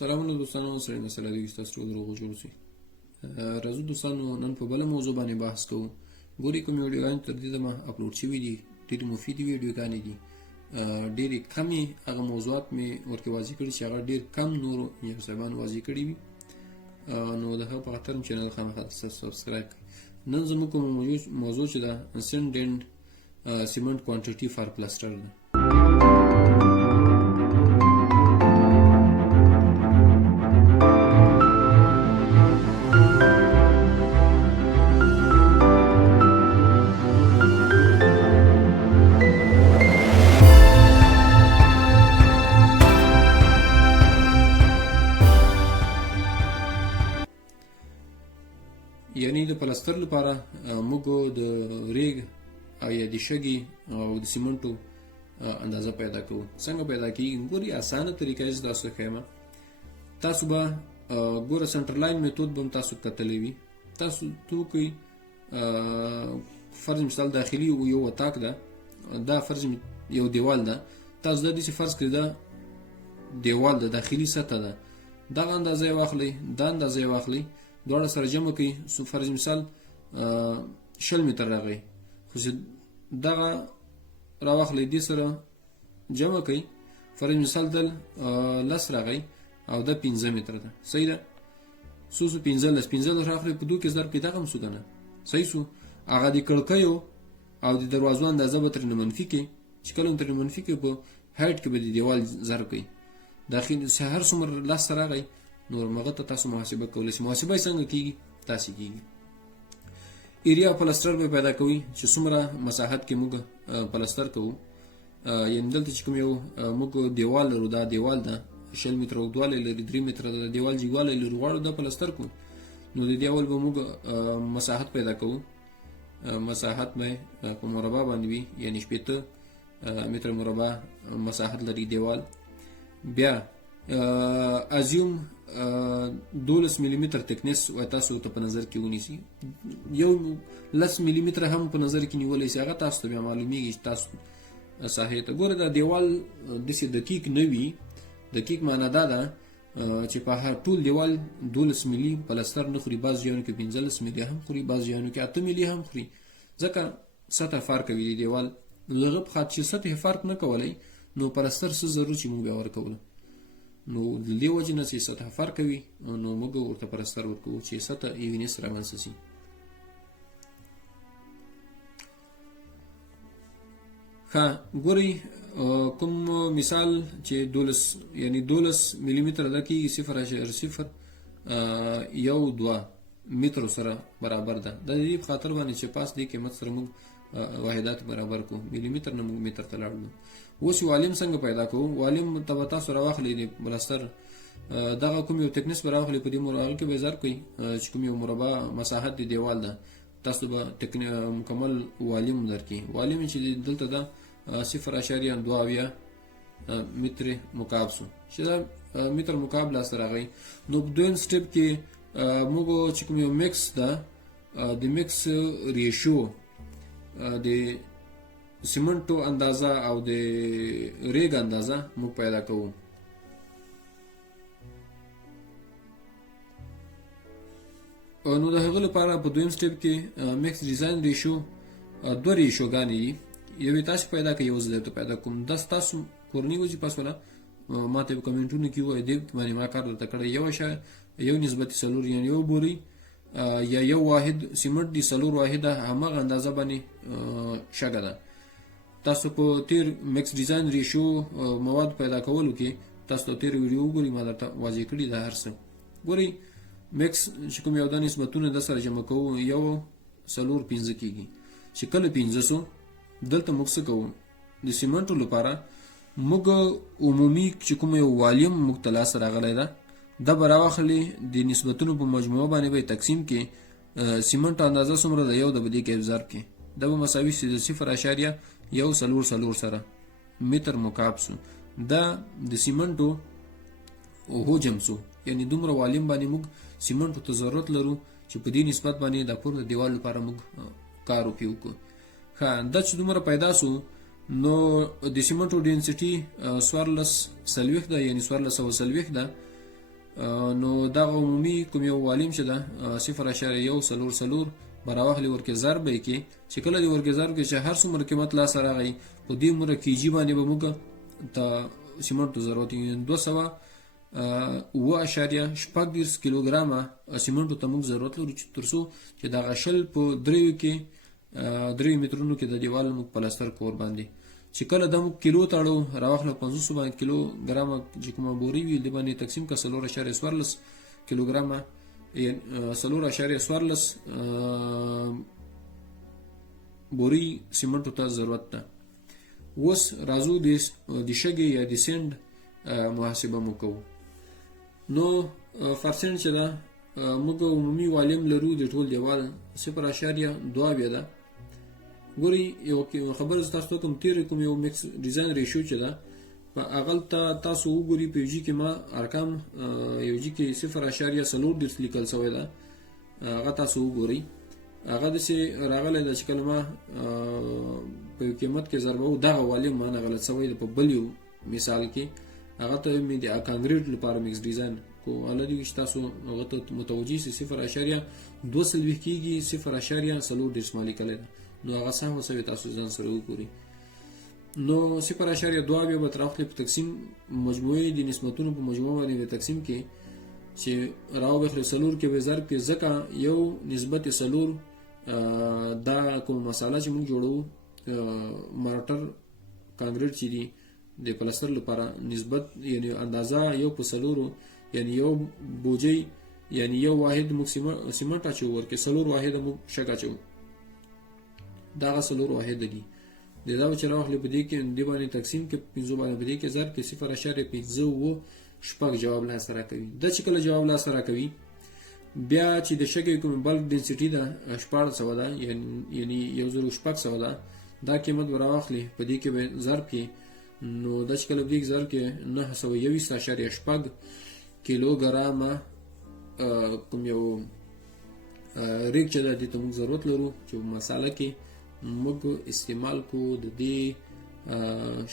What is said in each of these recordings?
سلامونه دوستانو، سره مسله دی تاسو ټول روغ جوړ شئ. راځو دوستانو نن په بل موضوع باندې بحث کوو. ګوري کوم ویډیوګانې تر دې دمه اپلوډ شوي دي، ډېرې مفیدې ویډیوګانې دي. ډېرې کمې هغه موضوعات مې ورکې واضح کړي چې هغه ډېر کم نورو صاحبانو واضح کړي وي. نو د هغه په خاطر چینل خامخا سبسکرایب کړئ. نن زموږ کوم موضوع چې ده سینډ اینډ سیمنټ کوانټیټي فار پلاسټر ده. یعنی د پلستر لپاره موږ د ریګ او یا د شګې او د سیمنټو اندازه پیدا کوو. څنګه پیدا کیږي؟ ګوري اسانه طریقه یې تاسو ښیم. تاسو به ګوره سنټرلاین میتود به تاسو کتلی وي. تاسو توکي فرض مثال داخلي یو اتاق ده، دا فرض یو دیوال ده. تاسو د دې فرض کړئ دا دیوال د داخلي سطح ده، دغه اندازه واخلئ، دا اندازه واخلئ، دواړه سره جمع کړئ. فرض مثال 60 متر راغی، خو چې دغه راواخلئ دې سره جمع کړئ. فرض مثال دل 10 راغی او دا 15 متر ده. صحیح ده؟ څو 15 راخلئ په 2 کې ضرب کړئ، دغه هم څو کنه صحیح شو. هغه د کړکیو او د دروازو اندازه به ترې منفي کړئ. چې کله ترې منفي کړئ په هایټ کې به د دیوال ضرب کړئ. داخل هر څومره 10 راغی نور مغه ته تاسو محاسبه کولای شئ. محاسبه څنګه کیږي؟ تاسو کیږي ایریا پلستر به پیدا کوي چې څومره مساحت کې موږ پلستر کوو. یعنی دلته چې کوم یو موږ دیوال لرو، دا دیوال ده 60 متر اوږدوالی لري، 3 متر د دیوال جګوالی لري، غواړو دا پلستر کوو. نو د دیوال به موږ مساحت پیدا کوو. مساحت به په مربع باندې وي، یعنی 80 متر مربع مساحت لري دیوال. بیا ازیوم 12 ملي متر تکنس و تاسو ته په نظر کې ونیسي. یو 10 ملي متر هم په نظر کې نیولای شي، هغه تاسو ته بیا معلومیږي چې تاسو ساحې ته ګوره. دا دیوال داسې دقیق نه وي. دقیق معنا دا ده چې په هر ټول دیوال 12 ملي پلستر نه خوري، بعض ځایونو کې 15 ملي هم خوري، بعض ځایونو کې 8 ملي هم خوري، ځکه سطح فرق کوي د دیوال. لږه په خاطر چې سطح فرق نه کولی نو پلستر څه ضرور چې موږ بیا ورکوله. نو د دې وجې نه چې سطح فرق کوي نو موږ ورته پلستر ورکوو چې سطح ایونیس رامنځته شي. ښه ګورئ کوم مثال چې 12 یعنی 12 ملي متر ده کېږي 0.012 متر سره برابر ده. د دې په خاطر باندې چې پاس دې قیمت سره موږ واحدات برابر کو، ملي متر نه موږ متر ته لاړو. اوس والیم څنګه پیدا کوو؟ والیم ته تاسو راواخلئ د پلستر دغه کوم یو تکنس به راواخلئ، په دې مربع کې به ضرب کړئ چې کوم یو مربع مساحت د دیوال ده، تاسو به مکمل والیم درکړي. والیم چې دلته ده 0.2 متر مکعب شو، چې دا متر مکعب لاسته راغی. نو په دویم سټپ کې موږ چې کوم یو میکس ده، د میکس ریشو د سیمنټو اندازه او د ریګ اندازه موږ پیدا کوو. نو د هغه لپاره په دویم سټپ کې میکس ډیزاین ریشو 2 ریشوګانې دي. یوې تاسو پیدا کوئ، یو زه درته پیدا کوم. دا ستاسو کورنۍ وظیفه شوله. ما ته په کمنټونو کې ووایئ دې باندې ما کار درته کړی. یو نسبت 4 یعنی یو بوري یا یو واحد سیمنټ دي 4 واحده همغه اندازه باندې شګه ده. تاسو په تیر میکس ډیزاین ریشو مواد پیدا کولو کې تاسو ته تیر ویډیو وګورئ، ما درته واضح کړي دا هر څه. ګورئ میکس چې کوم یو د نسبتونه د سره جمع کوو یو 4-5 کېږي. چې کله 500 دلته موږ څه کوو؟ د سیمنټو لپاره موږ عمومي چې کوم یو والیم موږ ته لاسته راغلی ده، دا به راواخلي د نسبتونو په مجموعه باندې به تقسیم کې سیمنټ اندازه څومره ده یو د به دې کې ضرب کې، دا به مساوي شي د 0.144 سره متر مکعب شو. دا د سیمنټو حجم شو، یعنی دومره والیم باندې موږ سیمنټو ته ضرورت لرو چې په دې نسبت باندې د پورته دیوال لپاره موږ کار وکړو. ښه دا چې دومره پیدا شو نو د سیمنټو ډینسټي 1440 ده، یعنی 1440 ده. نو دغه عمومي کوم یو والیم چې ده 0.144 به راواخلي ورکې ضرب یې کې چې کله دې ورکې ضرب کې چې هر څومره قیمت لاسته راغی په دې عمره کیجي باندې به موږ د سیمنټو ضرورت 200.8 کیلوګرامه سیمنټو ته موږ ضرورت لرو چې تر څو چې دغه شل په دریو کې 3 مترونو کې د دیوال موږ پلاستر کور باندې چې کله د موږ کیلو تاړو راواخله 500 کیلوګرامه چې کومه بوري وي د باندې تقسیم کا 4.14 کیلوګرامه 4.14 بوري سیمنټو ته ضرورت ده. اوس راځو د شګې یا د سند محاسبه مو کوو. نو فرسنټ چې ده موږ عمومي والیم لرو د ټول دیوال 0.2 ده. ګوري یو خبر تاسو کوم تیر کوم یو میکس ډیزاین ریشیو چې ده په اقل تاسو وګوري په یوجی کې ما ارقام یوجی کې 0.4 لیکل شوی ده هغه تاسو وګوري هغه د سي راغلی د کلمه په قیمت کې ضربه دغه والیم ما نه غلط شوی په بل یو مثال کې هغه ته مې د کانکریټ لپاره میکس ډیزاین کو الادي چې تاسو هغه ته متوجي 0.2 کېږي 0.4 ډیسمال لیکل نو هغه سم وسوي تاسو ځان سره وګوري. نو 0.2 به تراخلي په تقسیم مجموعي د نسبتونو په مجموعه باندې تقسیم کې چې راو بخره سلور کې به ضرب کې ځکه یو نسبت سلور دا کوم مساله چې موږ جوړو مارټر کانکریټ چې دی د پلاستر لپاره نسبت یعنی اندازه یو په سلورو یعنی یو بوجي یعنی یو واحد موږ سیمنټ اچو ورکه سلور واحد موږ شګه اچو دا سلور واحد دی دا چې راوخلي په دې کې د باندې تقسیم کې 15 باندې په دې کې ضرب کې 0.15 شپږ جواب لا سره کوي. د چې کله جواب لا سره کوي بیا چې د شګې کوم بلک ډنسټي ده 1400 ده یعنی 1.6 ده دا قیمت راوخلي په دې کې به ضرب کې نو د چې کله دې ضرب کې 921.8 کیلوګرامه کوم یو ریک چې د دې ته موږ ضرورت لرو چې مساله کې موږ استعمال کو د دې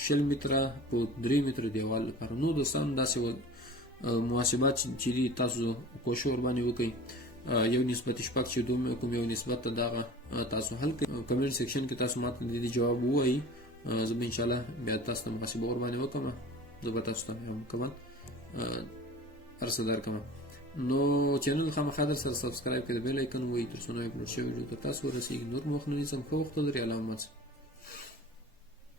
0 متره په 3 متره دیوال لپاره. نو دوستان داسې محاسبات چې تاسو کوشش ور باندې وکړئ یو نسبت شپږ چې دوم کوم یو نسبت دغه تاسو حل کمنټ سیکشن کې تاسو ماته د جواب وایي زه به ان شاء الله بیا تاسو ته محاسبه ور باندې وکم زه به تاسو ته هم کوم ارسدار کوم. نو چینل خامخا در سره سبسکرایب کړئ بیل آیکن وایي تر څو نوې اپلوډ شوی ویډیو تاسو ورسیږي. نور مخنونی سم خو وخت لري علامات